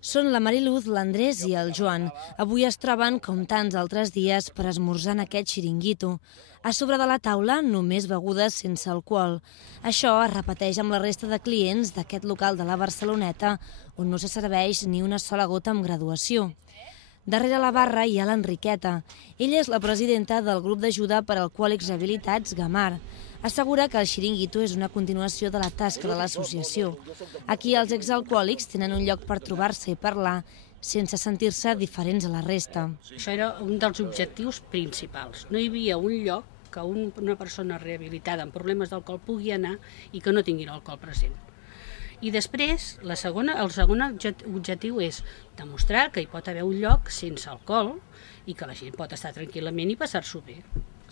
Són la Mariluz, l'Andrés i el Joan. Avui es troben, com tants altres dies, per esmorzar en aquest xiringuito. A sobre de la taula, només begudes sense alcohol. Això es repeteix amb la resta de clients d'aquest local de la Barceloneta, on no se serveix ni una sola gota amb graduació. Darrere la barra hi ha l'Enriqueta. Ella és la presidenta del grup d'ajuda per a alcohòlics rehabilitats Gamar. Assegura que el xiringuito és una continuació de la tasca de l'associació. Aquí els exalcohòlics tenen un lloc per trobar-se i parlar sense sentir-se diferents a la resta. Això era un dels objectius principals. No hi havia un lloc que una persona rehabilitada amb problemes d'alcohol pugui anar i que no tingui l'alcohol present. I després, el segon objectiu és demostrar que hi pot haver un lloc sense alcohol i que la gent pot estar tranquil·lament i passar-s'ho bé,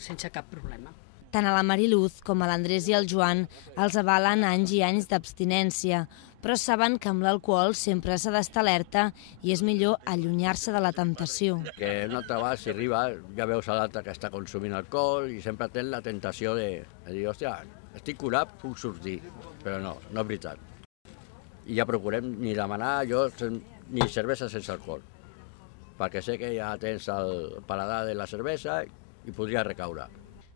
sense cap problema. Tant a la Mariluz com a l'Andrés i el Joan els avalen anys i anys d'abstinència, però saben que amb l'alcohol sempre s'ha d'estar alerta i és millor allunyar-se de la temptació. Que un altre va, si arriba, ja veus a l'altre que està consumint alcohol i sempre tens la tentació de dir, hòstia, estic curat, puc sortir, però no és veritat. I ja procurem ni demanar ni cervesa sense alcohol, perquè sé que ja tens el paladar de la cervesa i podria recaure.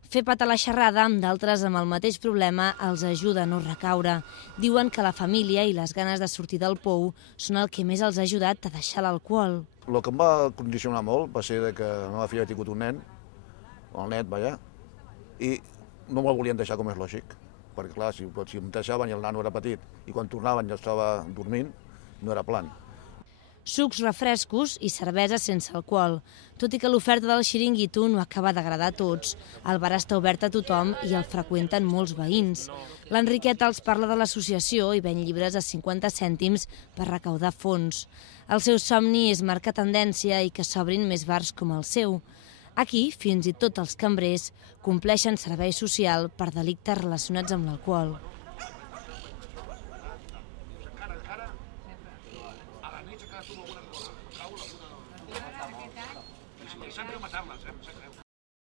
Fer patar la xerrada amb d'altres amb el mateix problema els ajuda a no recaure. Diuen que la família i les ganes de sortir del pou són el que més els ha ajudat a deixar l'alcohol. El que em va condicionar molt va ser que la meva filla ha tingut un nen, el net, vaja, i no me'l volien deixar com és lògic. Perquè clar, si em deixaven i el nano era petit i quan tornaven ja estava dormint, no era plan. Sucs, refrescos i cervesa sense alcohol. Tot i que l'oferta del xiringuito no acaba d'agradar a tots. El bar està obert a tothom i el freqüenten molts veïns. L'Enriqueta els parla de l'associació i ven llibres a 50 cèntims per recaudar fons. El seu somni és marcar tendència i que s'obrin més bars com el seu. Aquí, fins i tot els cambrers compleixen servei social per delictes relacionats amb l'alcohol.